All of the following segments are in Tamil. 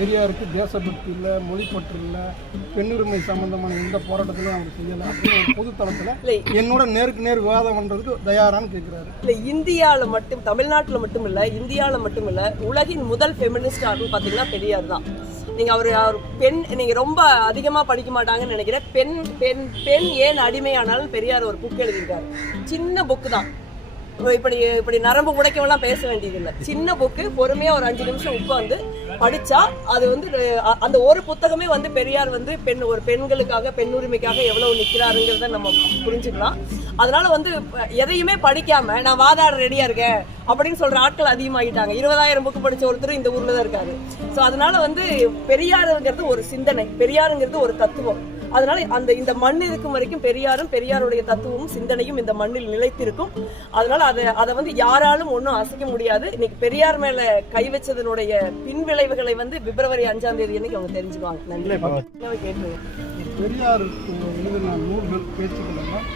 பெரியாருக்கு தேசபக்தி இல்லை மொழிப்பற்று இல்லை பெண்ணுரிமை சம்பந்தமான எந்த போராட்டத்திலும் அவர் செய்யலை. அப்படின்னு பொது தளத்தில் இல்லை. என்னோட நேருக்கு நேர் விவாதம் பண்ணுறதுக்கு தயாரான்னு கேட்குறாரு இல்ல இந்தியால மட்டும் தமிழ்நாட்டுல மட்டும் இல்ல இந்தியால மட்டும் இல்ல உலகின் முதல் ஃபெமினிஸ்ட் அப்படின்னு பாத்தீங்கன்னா பெரியார் தான். நீங்க அவர் அவர் பெண் நீங்க ரொம்ப அதிகமா படிக்க மாட்டாங்கன்னு நினைக்கிறேன். பெண் பெண் பெண் ஏன் அடிமையானாலும் பெரியார் ஒரு புக் எழுதியிருக்காரு. சின்ன புக்கு தான். இப்படி இப்படி நரம்பு உடைக்கவெல்லாம் பேச வேண்டியதில்லை. சின்ன புக்கு பொறுமையா ஒரு அஞ்சு நிமிஷம் உட்காந்து படிச்சா அது வந்து அந்த ஒரு புத்தகமே வந்து பெரியார் வந்து பெண் ஒரு பெண்களுக்காக பெண் உரிமைக்காக எவ்வளவு நிக்கிறாருங்கிறத நம்ம புரிஞ்சுக்கலாம். அதனால வந்து எதையுமே படிக்காம நான் வாதாட ரெடியா இருக்கேன் அப்படின்னு சொல்ற ஆட்கள் அதிகமாகிட்டாங்க இருபதாயிரம் புக்கு படிச்ச ஒருத்தர் இந்த ஊர்ல தான் இருக்காரு. ஸோ அதனால வந்து பெரியாருங்கிறது ஒரு சிந்தனை பெரியாருங்கிறது ஒரு தத்துவம். அதனால அந்த இந்த மண் இருக்கும் வரைக்கும் பெரியாரும் பெரியாருடைய தத்துவமும் சிந்தனையும் இந்த மண்ணில் நிலைத்திருக்கும். அதனால அதை அதை வந்து யாராலும் ஒன்றும் அசைக்க முடியாது. இன்னைக்கு பெரியார் மேல கை வச்சதனுடைய பின்விளைவுகளை வந்து பிப்ரவரி அஞ்சாம் தேதி அன்னைக்கு அவங்க தெரிஞ்சுக்குவாங்க. நன்றி. பெரியாருக்கு எழுதின நூல்கள் பேச்சுக்கள் எல்லாம்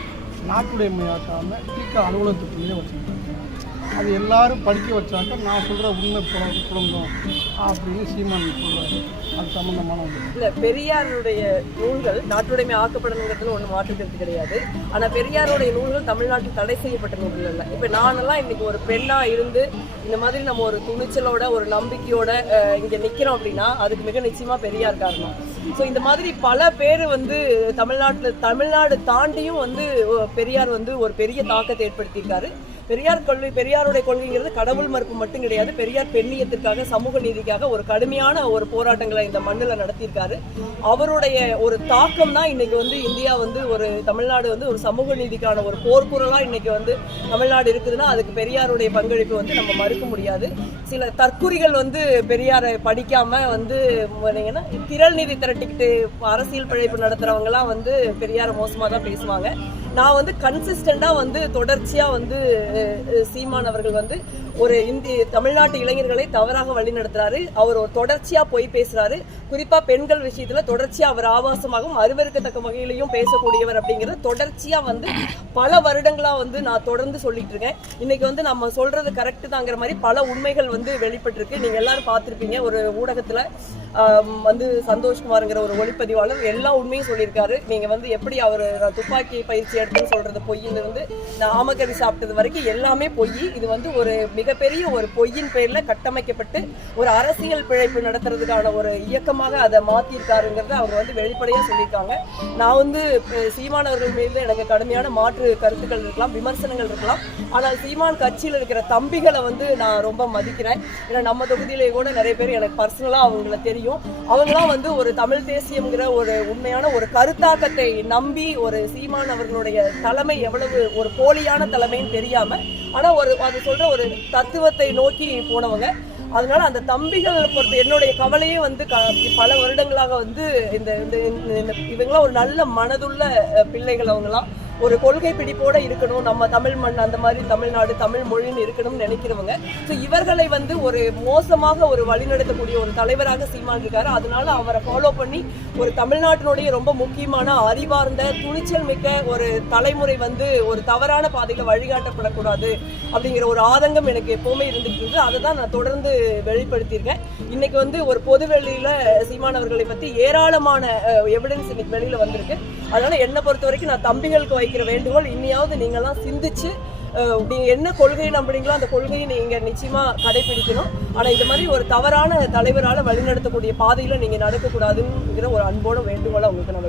நாட்டுடைமையாக்காம டீக்கா அலுவலகத்துக்குள்ளேயே வச்சுருக்காங்க. அது எல்லாரும் படிக்க வச்சாக்க நான் சொல்கிற உண்மை புலம் புலங்கும் அப்படின்னு சீமான் சொல்கிறாரு அது சம்மந்தமான ஒன்று இல்லை பெரியாருடைய நூல்கள் நாட்டுடைமை ஆக்கப்படணுங்கிறதுல ஒண்ணு மாற்றுக்கிறது கிடையாது. ஆனால் பெரியாருடைய நூல்கள் தமிழ்நாட்டில் தடை செய்யப்பட்ட நூல்கள் இல்லை இப்போ நானெல்லாம் இன்றைக்கி ஒரு பெண்ணாக இருந்து இந்த மாதிரி நம்ம ஒரு துணிச்சலோட ஒரு நம்பிக்கையோட இங்கே நிற்கிறோம் அப்படின்னா அதுக்கு மிக நிச்சயமாக பெரியார் காரணம். ஸோ இந்த மாதிரி பல பேர் வந்து தமிழ்நாட்டில் தமிழ்நாடு தாண்டியும் வந்து பெரியார் வந்து ஒரு பெரிய தாக்கத்தை ஏற்படுத்தியிருக்காரு. பெரியார் கொள்கை பெரியாருடைய கொள்கைங்கிறது கடவுள் மறுப்பு மட்டும் கிடையாது. பெரியார் பெண்ணியத்திற்காக சமூக நீதிக்காக ஒரு கடுமையான ஒரு போராட்டங்களை இந்த மண்ணில் நடத்தியிருக்காரு. அவருடைய ஒரு தாக்கம் தான் இன்னைக்கு வந்து இந்தியா வந்து ஒரு தமிழ்நாடு வந்து ஒரு சமூக நீதிக்கான ஒரு போர்க்குரலாக இன்னைக்கு வந்து தமிழ்நாடு இருக்குதுன்னா அதுக்கு பெரியாருடைய பங்களிப்பு வந்து நம்ம மறுக்க முடியாது. சில தற்குறிகள் வந்து பெரியாரை படிக்காம வந்து என்னங்கன்னா திரள் நிதி திரட்டிக்கிட்டு அரசியல் பிழைப்பு நடத்துறவங்கலாம் வந்து பெரியாரை மோசமாக தான் பேசுவாங்க. நான் வந்து கன்சிஸ்டண்டாக வந்து தொடர்ச்சியாக வந்து சீமான் அவர்கள் வந்து ஒரு இந்திய தமிழ்நாட்டு இளைஞர்களை தவறாக வழி நடத்துறாரு. அவர் ஒரு தொடர்ச்சியா போய் பேசுறாரு. குறிப்பா பெண்கள் விஷயத்துல தொடர்ச்சியா அவர் ஆபாசமாகவும் அருவருக்கத்தக்க வகையிலையும் பேசக்கூடியவர் அப்படிங்கறது தொடர்ச்சியா வந்து பல வருடங்களா வந்து நான் தொடர்ந்து சொல்லிட்டு இருக்கேன். இன்னைக்கு வந்து நம்ம சொல்றது கரெக்ட் தாங்கிற மாதிரி பல உண்மைகள் வந்து வெளிப்பட்டிருக்கு. நீங்க எல்லாரும் பார்த்திருப்பீங்க. ஒரு ஊடகத்துல வந்து சந்தோஷ்குமார்ங்கிற ஒரு ஒளிப்பதிவாளர் எல்லா உண்மையும் சொல்லியிருக்காரு. நீங்க வந்து எப்படி அவர் துப்பாக்கி பயிற்சி எடுத்துன்னு சொல்றது பொய்ன்னு இருந்து நான் ஆமக்கறி சாப்பிட்டது வரைக்கும் எல்லாமே பொய். இது வந்து ஒரு மிகப்பெரிய ஒரு பொய்யின் பேரில் கட்டமைக்கப்பட்டு ஒரு அரசியல் பிழைப்பு நடத்துறதுக்கான ஒரு இயக்கமாக அதை மாற்றியிருக்காருங்கிறத அவங்க வந்து வெளிப்படையாக சொல்லியிருக்காங்க. நான் வந்து சீமானவர்கள் மீது எனக்கு கடுமையான மாற்று கருத்துக்கள் இருக்கலாம் விமர்சனங்கள் இருக்கலாம். ஆனால் சீமான் கட்சியில் இருக்கிற தம்பிகளை வந்து நான் ரொம்ப மதிக்கிறேன். ஏன்னா நம்ம தொகுதியிலே கூட நிறைய பேர் எனக்கு பர்சனலாக அவங்கள தெரியும். அவங்களாம் வந்து ஒரு தமிழ் தேசியங்கிற ஒரு உண்மையான ஒரு கருத்தாக்கத்தை நம்பி ஒரு சீமான் அவர்களுடைய தலைமை எவ்வளவு ஒரு போலியான தலைமைன்னு தெரியாம ஆனா ஒரு அது சொல்ற ஒரு தத்துவத்தை நோக்கி போனவங்க. அதனால அந்த தம்பிகள் பொறுத்த என்னுடைய கவலையே வந்து க- பல வருடங்களாக வந்து இந்த இந்த இந்த- இந்த இவங்களாம் ஒரு நல்ல மனதுள்ள பிள்ளைகள் அவங்களாம் ஒரு கொள்கை பிடிப்போட இருக்கணும். நம்ம தமிழ் மண் அந்த மாதிரி தமிழ்நாடு தமிழ் மொழின்னு இருக்கணும்னு நினைக்கிறவங்க. ஸோ இவர்களை வந்து ஒரு மோசமாக ஒரு வழிநடத்தக்கூடிய ஒரு தலைவராக சீமான் இருக்காரு. அதனால அவரை ஃபாலோ பண்ணி ஒரு தமிழ்நாட்டினுடைய ரொம்ப முக்கியமான அறிவார்ந்த துணிச்சல் மிக்க ஒரு தலைமுறை வந்து ஒரு தவறான பாதையில வழிகாட்டப்படக்கூடாது அப்படிங்கிற ஒரு ஆதங்கம் எனக்கு எப்பவுமே இருந்துட்டு இருக்கு அதை தான் நான் தொடர்ந்து வெளிப்படுத்தியிருக்கேன். இன்னைக்கு வந்து ஒரு பொது வெளியில சீமான் அவர்களை பத்தி ஏராளமான எவிடன்ஸ் இன்னைக்கு வெளியில வந்திருக்கு. அதனால என்னை பொறுத்த வரைக்கும் நான் தம்பிகளுக்கு வைக்கிற வேண்டுகோள் இனியாவது நீங்கள்லாம் சிந்திச்சு நீங்கள் என்ன கொள்கையை நம்புறீங்களோ அந்த கொள்கையை நீங்கள் நிச்சயமாக கடைபிடிக்கணும். ஆனால் இந்த மாதிரி ஒரு தவறான தலைவரால் வழிநடத்தக்கூடிய பாதையில் நீங்கள் நடக்கக்கூடாதுங்கிற ஒரு அன்போட வேண்டுகோளை உங்களுக்கு நான்